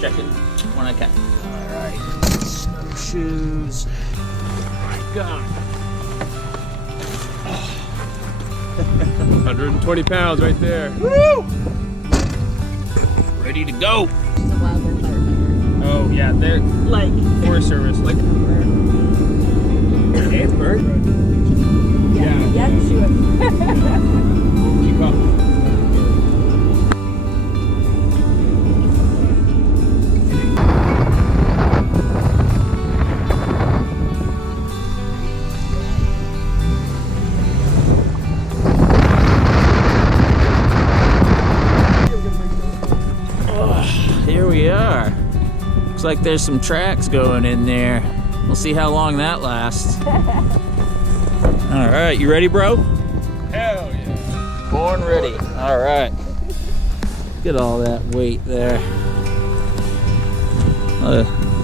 checking when I can. All right, snowshoes. Go. 120 pounds right there. Woo! Ready to go. She's a wildlife firefighter. Oh yeah, they're Like, Forest Service, like bird. yeah, she was. Keep up. Here we are. Looks like there's some tracks going in there. We'll see how long that lasts. All right, you ready, bro? Hell yeah. Born ready. All right. Look at all that weight there.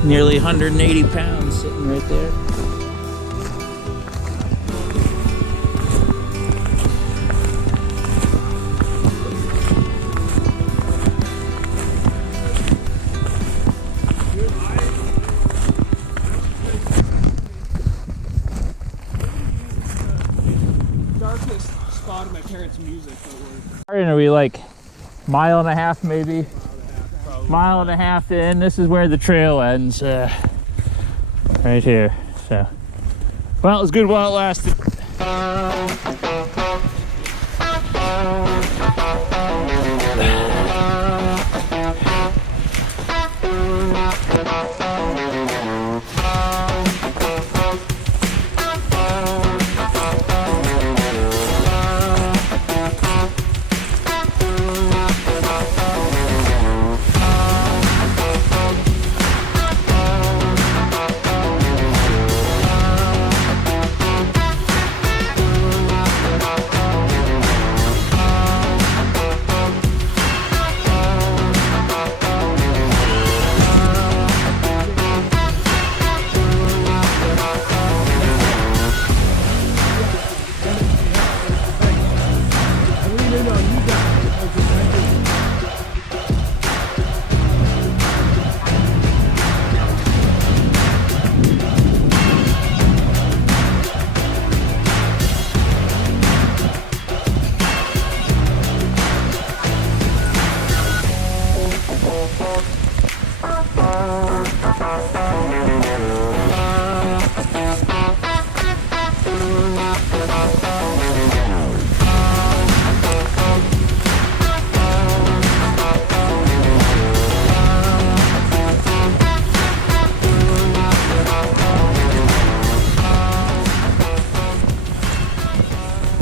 Nearly 180 pounds sitting right there. Spot of my parents' music. Are we like mile and a half maybe? Mile and a half in. This is where the trail ends. Right here. So, well, it was good while it lasted.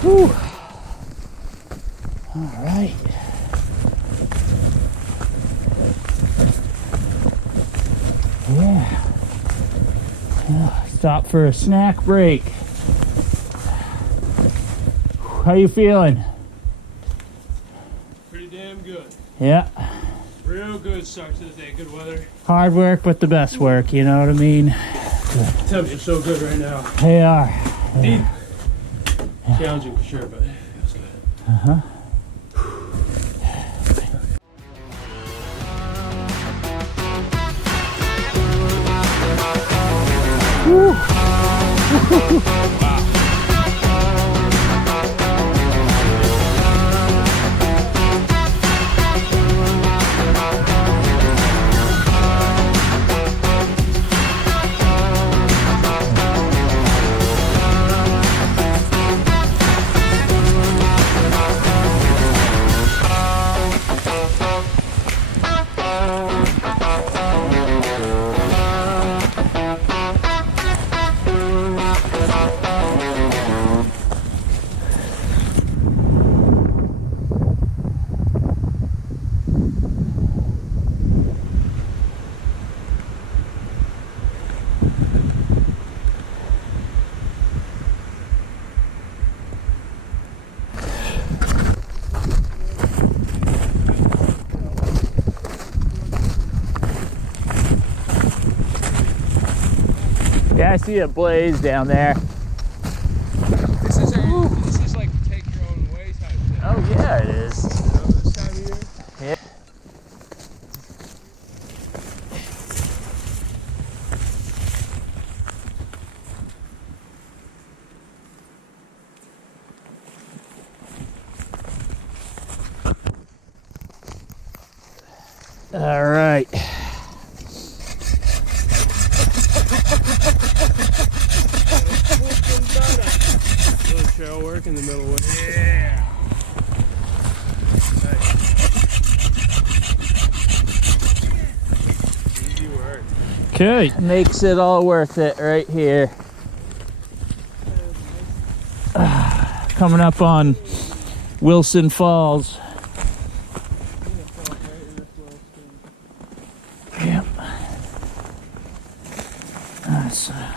Whew. All right. Yeah. Stop for a snack break. How you feeling? Pretty damn good. Yeah. Real good start to the day. Good weather. Hard work, but the best work, you know what I mean? Temps are so good right now. They are. Deep. Challenging for sure, but it's good. Uh-huh. Wow. Yeah, I see a blaze down there. This is like take your own way type thing. Oh yeah, it is. You know, this time of year. Yeah. All right. Little trail work in the middle way. Yeah. Nice. Easy work. Okay. Makes it all worth it right here. Coming up on Wilson Falls. Yep. Nice. I'd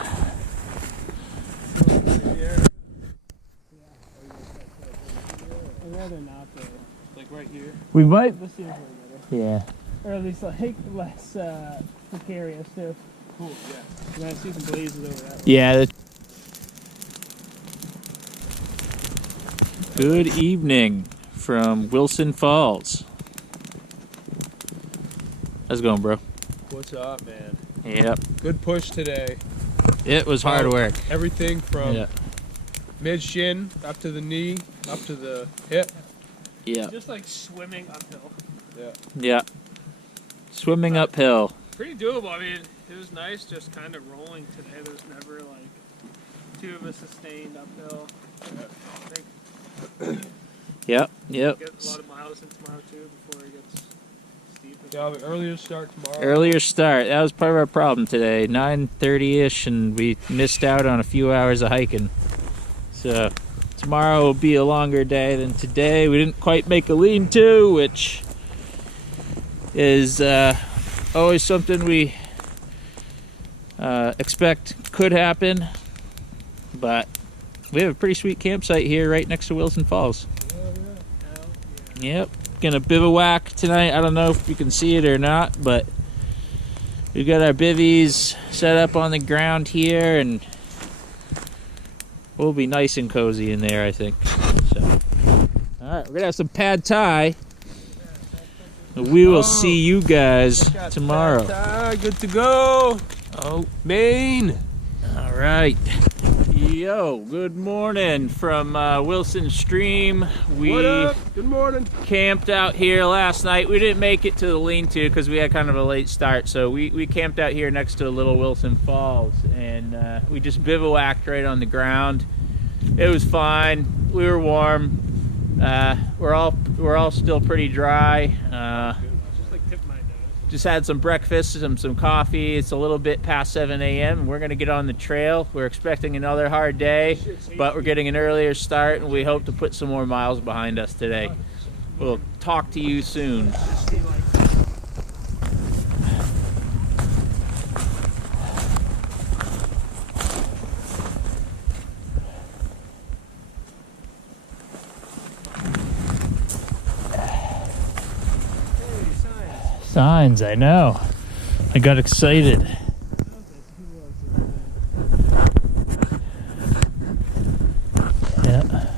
rather not though. Like right here. We might. This seems way Yeah. better. Or at least like less precarious too. Cool, yeah. And I see some blazes over that way. Yeah. Good evening from Wilson Falls. How's it going, bro? What's up, man? Yep. Good push today. It was hard work. Everything from Yeah. mid shin up to the knee, up to the hip. Yeah. Just like swimming uphill. Yeah. Yeah. Swimming uphill. Pretty doable. I mean, it was nice just kind of rolling today. There's never like two of us sustained uphill. I think Yep. Yep. get a lot of miles in tomorrow too before it gets steep. Yeah, but earlier start tomorrow. Earlier start. That was part of our problem today. 9:30ish, and we missed out on a few hours of hiking. So tomorrow will be a longer day than today. We didn't quite make a lean-to, which is always something we expect could happen. But we have a pretty sweet campsite here right next to Wilson Falls. Yep. Gonna bivouac tonight. I don't know if you can see it or not, but we've got our bivvies set up on the ground here, and we'll be nice and cozy in there, I think. So, all right, we're gonna have some pad thai. We will see you guys tomorrow. Good to go. Oh, Maine. all right. Yo, good morning from Wilson Stream. We What up? Good morning. camped out here last night. We didn't make it to the lean-to because we had kind of a late start, so we camped out here next to Little Wilson Falls, and we just bivouacked right on the ground. It was fine. We were warm. We're all still pretty dry. Just like tip my nose. Just had some breakfast, some coffee. It's a little bit past 7 a.m. and we're gonna get on the trail. We're expecting another hard day, but we're getting an earlier start, and we hope to put some more miles behind us today. We'll talk to you soon. Signs, I know. I got excited. Yeah.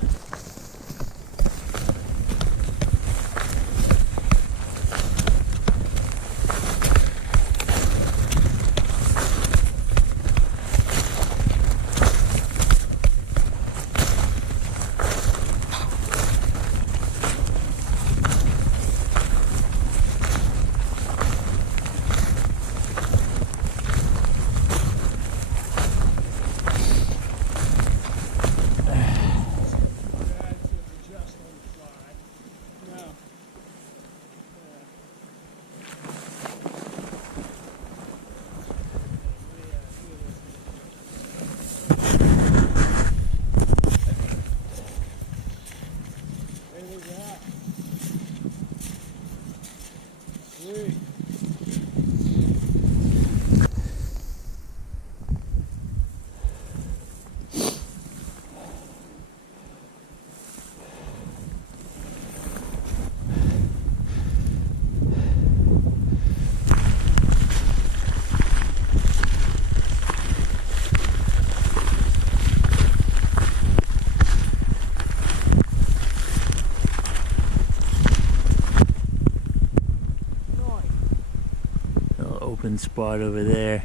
Open spot over there.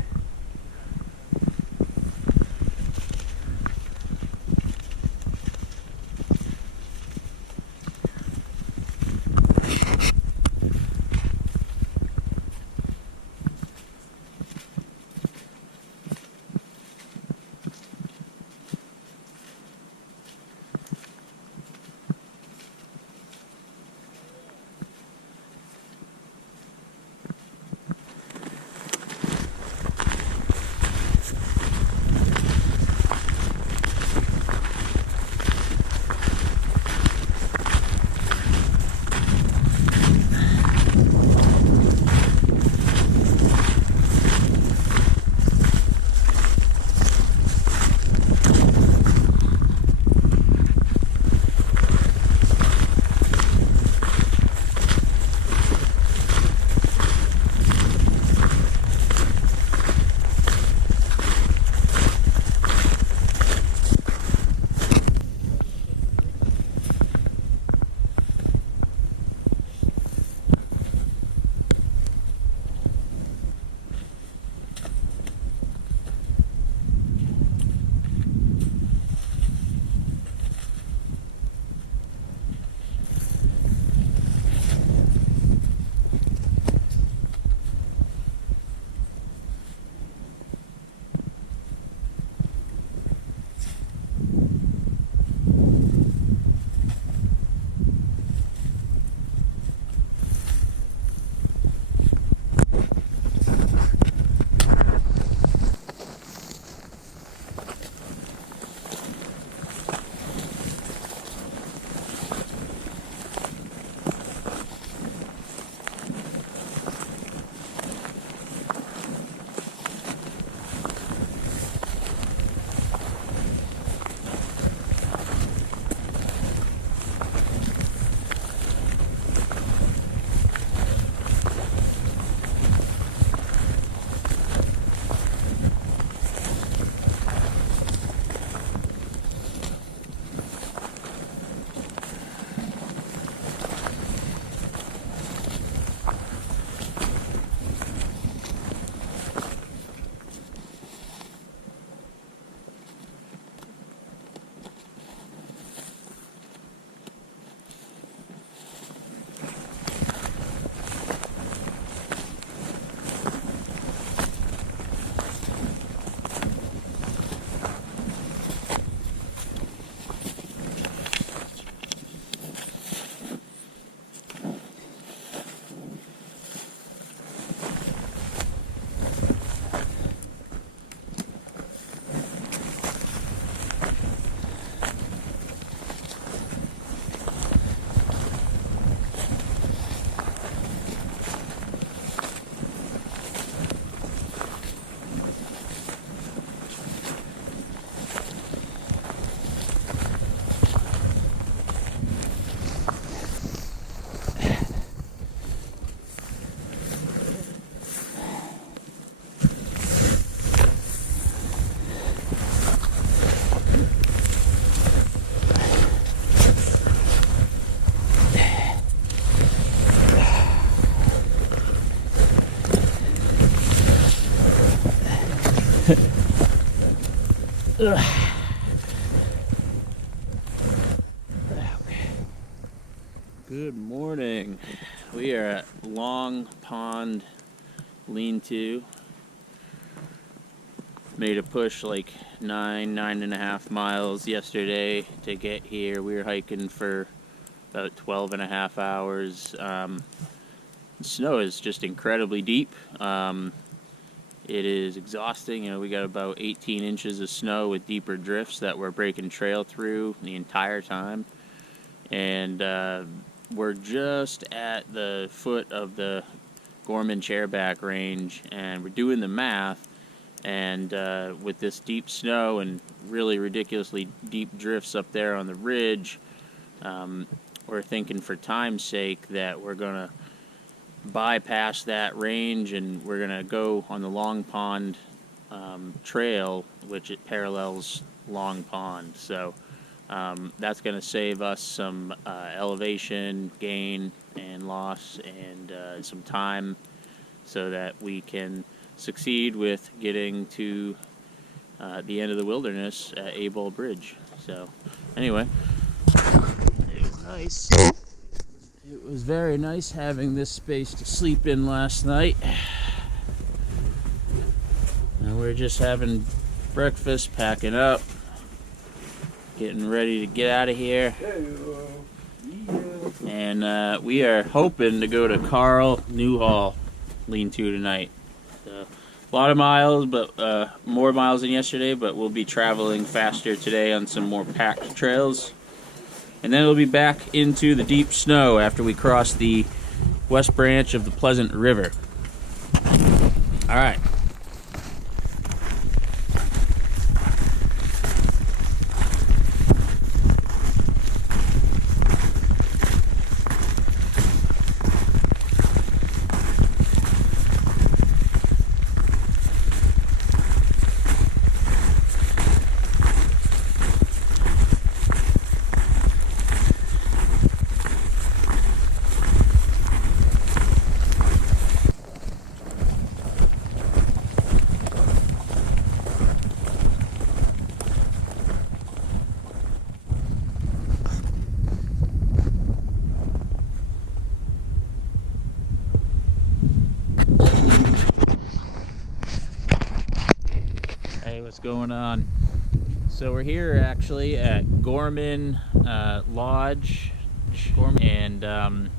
Good morning. We are at Long Pond Lean-To. Made a push like 9.5 miles yesterday to get here. We were hiking for about 12.5 hours. The snow is just incredibly deep. It is exhausting. You know, we got about 18 inches of snow with deeper drifts that we're breaking trail through the entire time. And we're just at the foot of the Gorman chairback range, and we're doing the math. And with this deep snow and really ridiculously deep drifts up there on the ridge, we're thinking for time's sake that we're going to bypass that range and we're going to go on the Long Pond Trail, which it parallels Long Pond. So that's going to save us some elevation gain and loss and some time so that we can succeed with getting to the end of the wilderness at Able Bridge. So anyway, it was nice. It was very nice having this space to sleep in last night. And we're just having breakfast, packing up, getting ready to get out of here. And we are hoping to go to Carl Newhall Lean-To tonight. So, a lot of miles, but more miles than yesterday, but we'll be traveling faster today on some more packed trails. And then we'll be back into the deep snow after we cross the west branch of the Pleasant River. All right. What's going on? So we're here actually at Gorman Lodge, and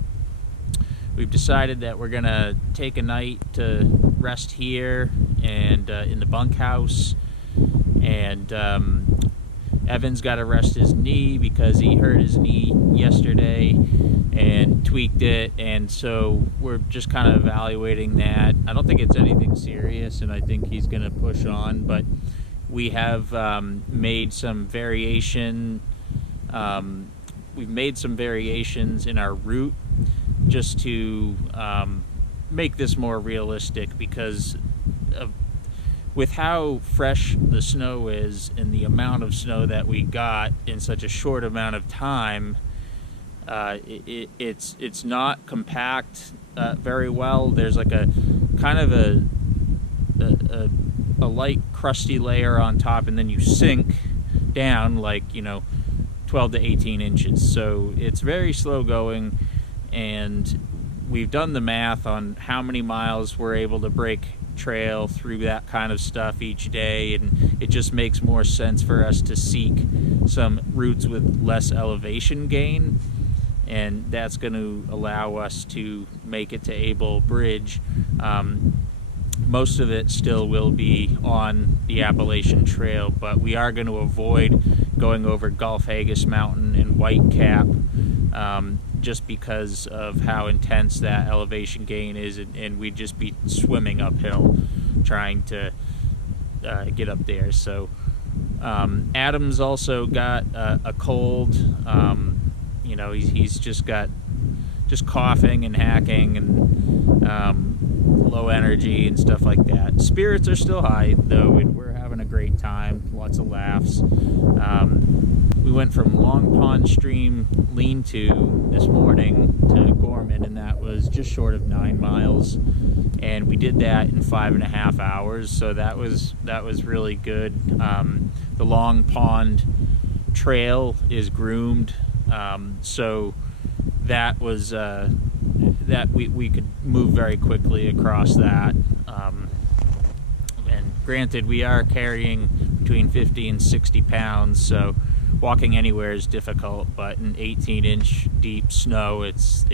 we've decided that we're gonna take a night to rest here and in the bunkhouse. And Evan's got to rest his knee because he hurt his knee yesterday and tweaked it, and so we're just kind of evaluating that. I don't think it's anything serious, and I think he's gonna push on, but we have made some variation. We've made some variations in our route just to make this more realistic, because with how fresh the snow is and the amount of snow that we got in such a short amount of time, it's not compact very well. There's like a kind of a light crusty layer on top, and then you sink down like 12 to 18 inches. So it's very slow going, and we've done the math on how many miles we're able to break trail through that kind of stuff each day, and it just makes more sense for us to seek some routes with less elevation gain, and that's going to allow us to make it to Able Bridge. Most of it still will be on the Appalachian Trail, but we are going to avoid going over Gulf Haggis Mountain and White Cap, just because of how intense that elevation gain is, and we'd just be swimming uphill trying to get up there. So Adam's also got a cold. He's just coughing and hacking and low energy and stuff like that. Spirits are still high though, and we're having a great time, lots of laughs. we went from Long Pond Stream lean-to this morning to Gorman, and that was just short of 9 miles, and we did that in 5.5 hours, so that was really good. The Long Pond Trail is groomed, so that was that we could move very quickly across that. And granted, we are carrying between 50 and 60 pounds, so walking anywhere is difficult, but in 18-inch deep snow, it's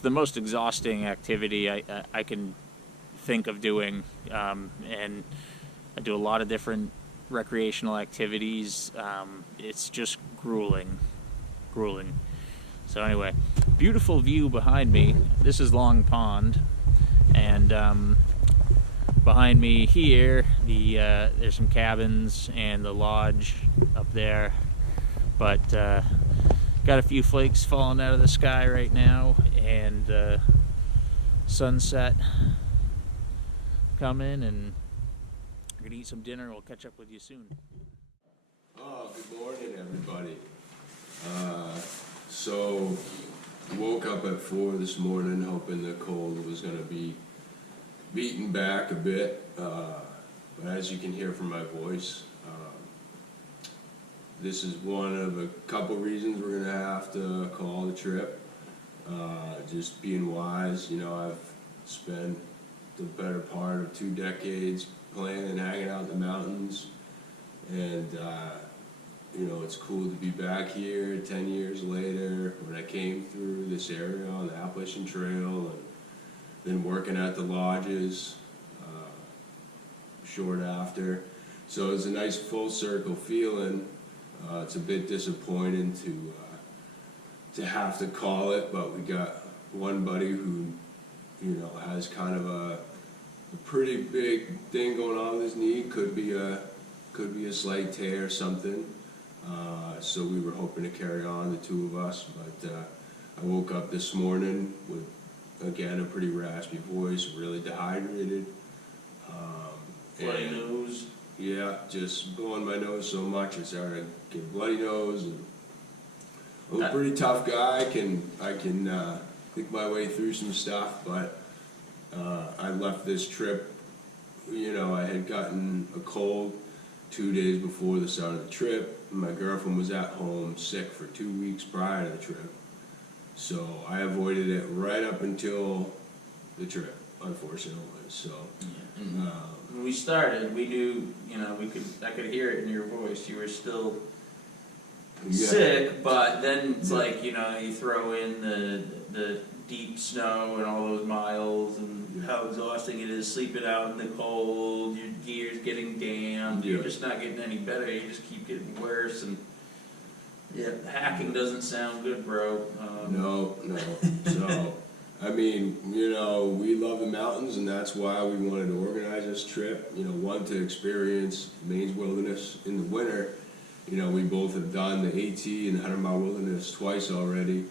the most exhausting activity I can think of doing. And I do a lot of different recreational activities. It's just grueling. So anyway, beautiful view behind me. This is Long Pond, and behind me here, there's some cabins and the lodge up there, but got a few flakes falling out of the sky right now, and sunset coming, and we're gonna eat some dinner. We'll catch up with you soon. Oh, good morning, everybody. So, woke up at 4 this morning hoping the cold was going to be beaten back a bit. But as you can hear from my voice, this is one of a couple reasons we're going to have to call the trip. Just being wise, I've spent the better part of 2 decades playing and hanging out in the mountains, and it's cool to be back here 10 years later when I came through this area on the Appalachian Trail, and then working at the lodges short after. So it's a nice full circle feeling. It's a bit disappointing to have to call it, but we got one buddy who has kind of a pretty big thing going on with his knee. Could be a slight tear or something. So we were hoping to carry on, the 2 of us, but I woke up this morning with, again, a pretty raspy voice, really dehydrated. Bloody nose. Yeah, just blowing my nose so much it started to get a bloody nose. And I'm a pretty tough guy. I can think my way through some stuff, but I left this trip. I had gotten a cold 2 days before the start of the trip. My girlfriend was at home sick for 2 weeks prior to the trip, so I avoided it right up until the trip, unfortunately. So when we started, we knew, I could hear it in your voice. You were still sick, but then it's like, you throw in the deep snow and all those miles and how exhausting it is sleeping out in the cold, your gear's getting damp, you're just not getting any better, you just keep getting worse, and hacking doesn't sound good, bro. No. So, we love the mountains, and that's why we wanted to organize this trip. One, to experience Maine's wilderness in the winter. We both have done the AT and 100-mile wilderness twice already,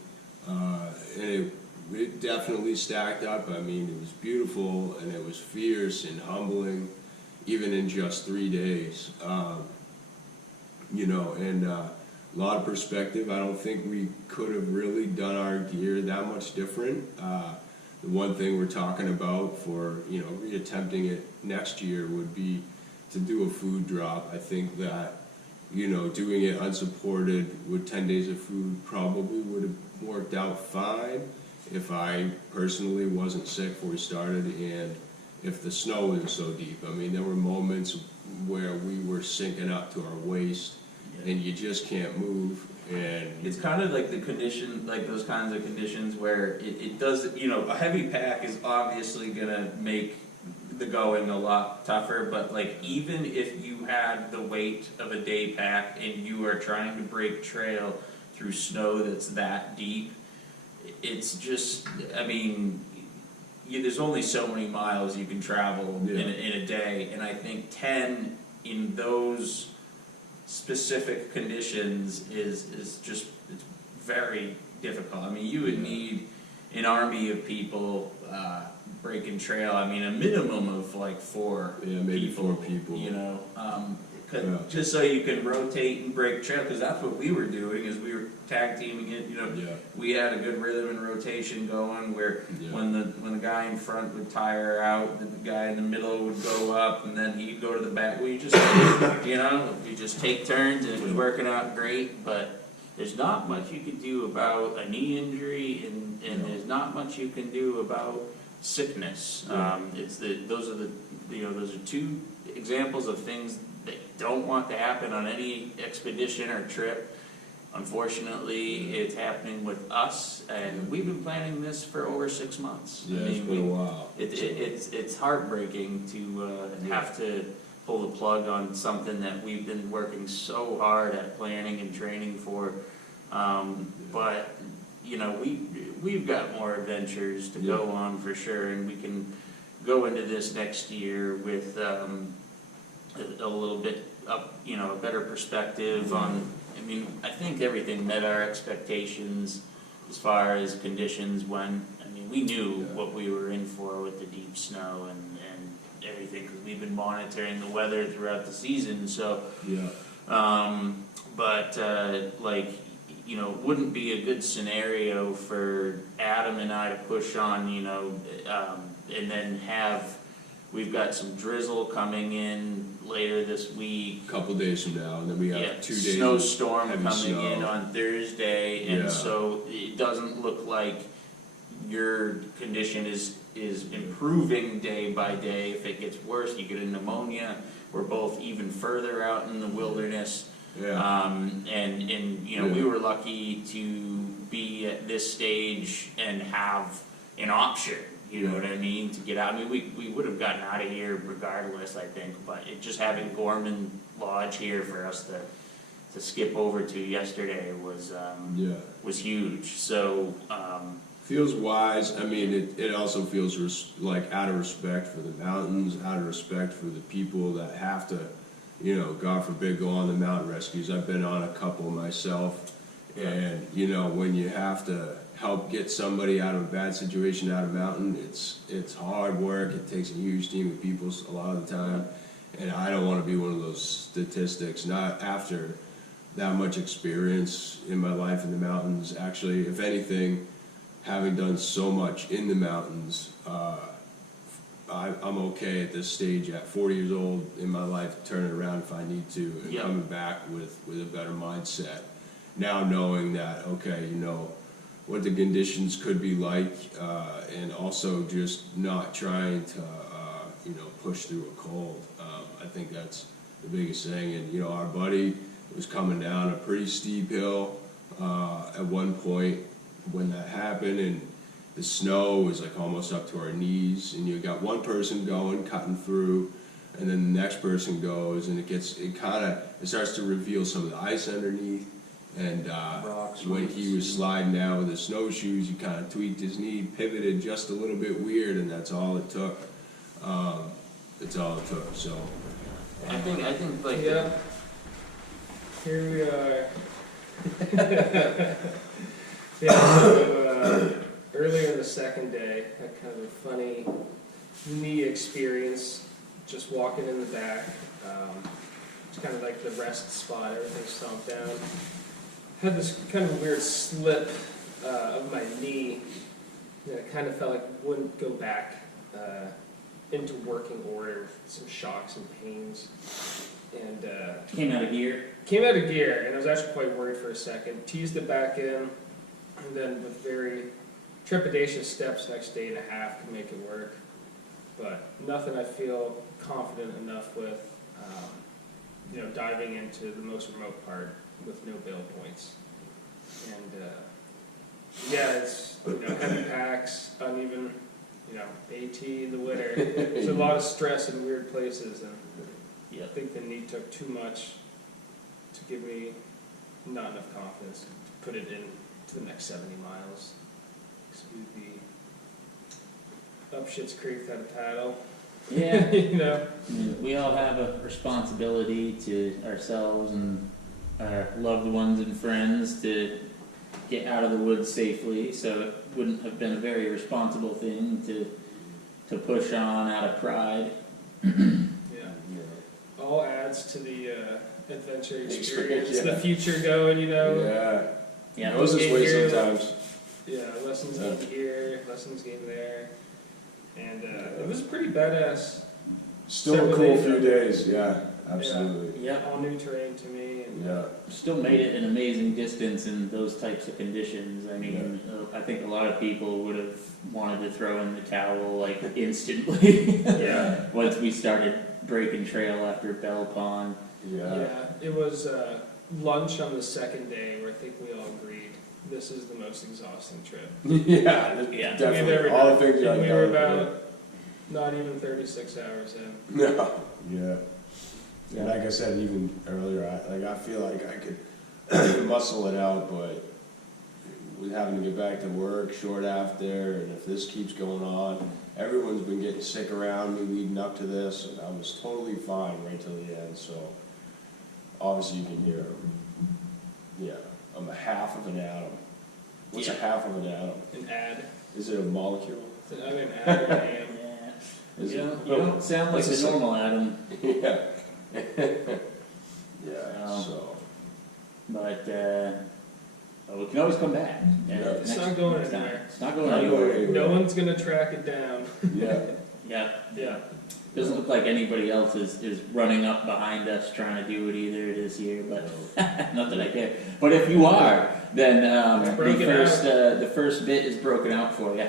and it definitely stacked up. It was beautiful, and it was fierce and humbling, even in just 3 days. And a lot of perspective. I don't think we could have really done our gear that much different. The one thing we're talking about for, reattempting it next year would be to do a food drop. I think that, doing it unsupported with 10 days of food probably would have worked out fine if I personally wasn't sick before we started, and if the snow wasn't so deep. There were moments where we were sinking up to our waist, and you just can't move. And it's kind of like the condition, like those kinds of conditions where it does, a heavy pack is obviously gonna make the going a lot tougher, but like even if you had the weight of a day pack and you are trying to break trail through snow that's that deep, it's just, there's only so many miles you can travel in a day, and I think 10 in those specific conditions is just, it's very difficult. You would need an army of people breaking trail. A minimum of like 4 maybe people. 4 people. Yeah. just so you can rotate and break trail, because that's what we were doing, is we were tag teaming it, you know. Yeah. We had a good rhythm and rotation going where Yeah. when the guy in front would tire out, the guy in the middle would go up, and then he'd go to the back. We just, you know, you just take turns, and it was working out great. But there's not much you can do about a knee injury, and No. there's not much you can do about sickness. Yeah. Those are two examples of things that you don't want to happen on any expedition or trip. Unfortunately, it's happening with us, and we've been planning this for over 6 months. Yeah, it's been a while. It's heartbreaking to have to pull the plug on something that we've been working so hard at planning and training for. But you know, we've got more adventures to go on for sure, and we can go into this next year with a little bit up, you know, a better perspective on. I mean, I think everything met our expectations as far as conditions when, I mean, we knew what we were in for with the deep snow and everything, because we've been monitoring the weather throughout the season, so. Yeah. Like, you know, wouldn't be a good scenario for Adam and I to push on, you know, and then we've got some drizzle coming in later this week. Couple days from now, and then we have 2 days. Snowstorm heavy coming snow. in on Thursday, and Yeah. so it doesn't look like your condition is improving day by day. If it gets worse, you get a pneumonia. We're both even further out in the wilderness. Yeah. And you know, we were lucky to be at this stage and have an option, you know what I mean, to get out. I mean, we would have gotten out of here regardless, I think, but just having Gorman Lodge here for us to skip over to yesterday was huge. So feels wise. I mean, it also feels like out of respect for the mountains, out of respect for the people that have to, you know, God forbid, go on the mountain rescues. I've been on a couple myself, and you know, when you have to help get somebody out of a bad situation, out of a mountain, it's hard work. It takes a huge team of people a lot of the time, and I don't want to be one of those statistics. Not after that much experience in my life in the mountains. Actually, if anything, having done so much in the mountains, I'm okay at this stage at 40 years old in my life, turning around if I need to, and coming back with a better mindset. Now knowing that, okay, you know, what the conditions could be like, and also just not trying to, you know, push through a cold. I think that's the biggest thing. And, you know, our buddy was coming down a pretty steep hill at one point when that happened, and the snow was like almost up to our knees, and you got one person going, cutting through, and then the next person goes, and it starts to reveal some of the ice underneath. And when he was sliding down with his snowshoes, he kind of tweaked his knee, pivoted just a little bit weird, and that's all it took. It's all it took. So I think like Here we are. So earlier in the second day, had kind of a funny knee experience, just walking in the back. It's kind of like the rest spot, everything's stomped down. Had this kind of weird slip of my knee, and it kind of felt like it wouldn't go back into working order, some shocks and pains. And came out of gear. Came out of gear, and I was actually quite worried for a second. Teased it back in, and then with very trepidatious steps, next day and a half to make it work. But nothing I feel confident enough with, you know, diving into the most remote part with no bail points. And it's, you know, heavy packs, uneven, you know, AT in the winter. There's a lot of stress in weird places, and I think the knee took too much to give me not enough confidence to put it in to the next 70 miles. Because we'd be up Schitt's Creek without a paddle. Yeah. You know? We all have a responsibility to ourselves and our loved ones and friends to get out of the woods safely, so it wouldn't have been a very responsible thing to push on out of pride. Yeah. all adds to the adventure Experience, experience, yeah. the future going, you know. Yeah. Yeah. Goes this way Here, sometimes. Yeah, lessons Yeah. gained here, lessons gained there, and it was pretty badass. Still a Several cool days few up. days, yeah, absolutely. Yeah. All new terrain to me, and Yeah. Still made it an amazing distance in those types of conditions. I mean, I think a lot of people would have wanted to throw in the towel like instantly. yeah, Once we started breaking trail after Bell Pond. Yeah. it was lunch on the second day where I think we all agreed this is the most exhausting trip. Yeah, Yeah. definitely. We've ever All the done. things And I've we were done, about not even 36 hours in. No. Yeah. And like I said even earlier, I feel like I could muscle it out, but with having to get back to work short after, and if this keeps going on, everyone's been getting sick around me leading up to this, and I was totally fine right till the end. So obviously you can hear, yeah, I'm a half of an atom. What's a half of an atom? An ad. Is it a molecule? It's either an ad or an am. Yeah. Is You it? don't, you don't sound like What's the the normal Adam, Yeah. Yeah, so. but we can always come back. It's not going next time. anywhere. It's not going Not anywhere. going No one's gonna track it down. Yeah. Yeah. Yeah. Doesn't look like anybody else is running up behind us trying to do it either this year, but not that I care. But if you are, then Break it the first bit is broken out for you.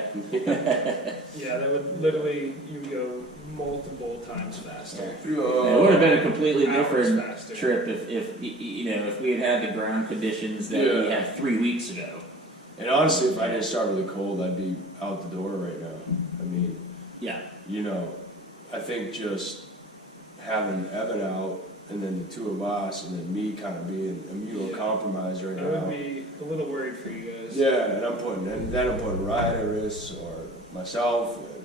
Yeah, that would literally, you would go multiple times faster. It would have been a completely Hours different faster. trip if if we had had the ground conditions that we Yeah. had 3 weeks ago. And honestly, if I didn't start with a cold, I'd be out the door right now. I mean, Yeah. I think just having Evan out, and then the two of us, and then me kind of being immunocompromised right I would now. be a little worried for you guys. Yeah, and then I'm putting Ryan at risk, or myself. And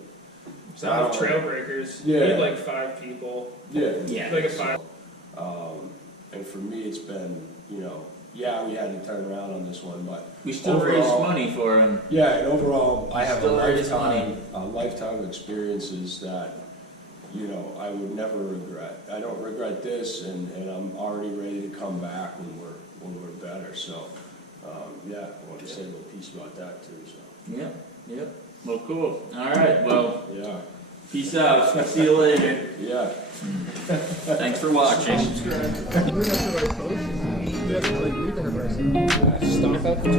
Some of trail breakers, you Yeah. need like 5 people, yeah. Yeah. like a 5. And for me, it's been, yeah, we had to turn around on this one, but We still raised overall- money for him. yeah, and overall, I have Still raise a lifetime of experiences that, I would never regret. I don't regret this, and I'm already ready to come back when we're better. So, yeah, I want to say a little piece about that too. So, Yep. Well, cool. All right. Well, yeah, peace out. See you later. yeah. Thanks for watching. Stop at the